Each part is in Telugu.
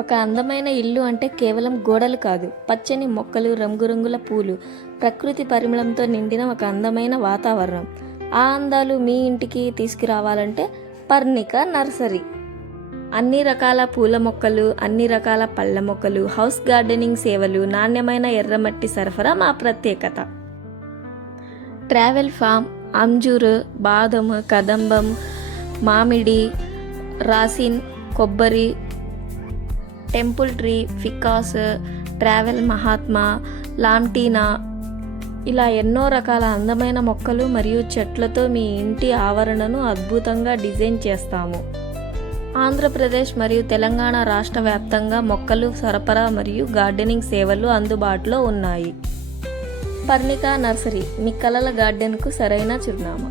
ఒక అందమైన ఇల్లు అంటే కేవలం గోడలు కాదు, పచ్చని మొక్కలు, రంగురంగుల పూలు, ప్రకృతి పరిమళంతో నిండిన ఒక అందమైన వాతావరణం. ఆ అందాలు మీ ఇంటికి తీసుకురావాలంటే పర్ణిక నర్సరీ. అన్ని రకాల పూల మొక్కలు, అన్ని రకాల పళ్ళ మొక్కలు, హౌస్ గార్డెనింగ్ సేవలు, నాణ్యమైన ఎర్రమట్టి సరఫరా మా ప్రత్యేకత. ట్రావెల్ ఫామ్, అంజూరు, బాదం, కదంబం, మామిడి, రాసిన్, కొబ్బరి, టెంపుల్ ట్రీ, ఫికాస్, ట్రావెల్ మహాత్మా, లామ్టీనా, ఇలా ఎన్నో రకాల అందమైన మొక్కలు మరియు చెట్లతో మీ ఇంటి ఆవరణను అద్భుతంగా డిజైన్ చేస్తాము. ఆంధ్రప్రదేశ్ మరియు తెలంగాణ రాష్ట్ర వ్యాప్తంగా మొక్కలు సరఫరా మరియు గార్డెనింగ్ సేవలు అందుబాటులో ఉన్నాయి. పర్ణిక నర్సరీ మీ కలల గార్డెన్కు సరైన చిరునామా.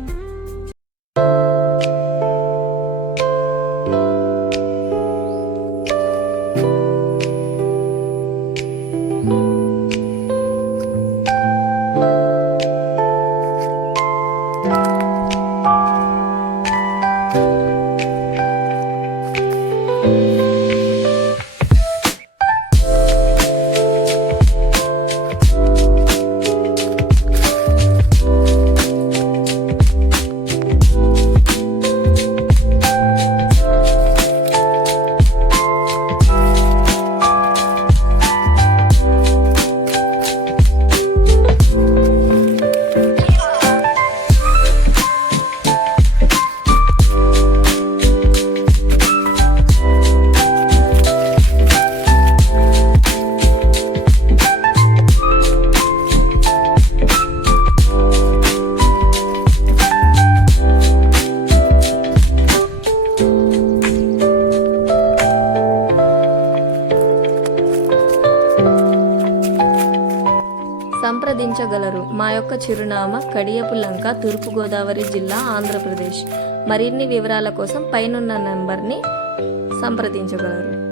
సంప్రదించగలరు. మా యొక్క చిరునామా కడియపులంక, తూర్పుగోదావరి జిల్లా, ఆంధ్రప్రదేశ్. మరిన్ని వివరాల కోసం పైనున్న నంబర్ని సంప్రదించగలరు.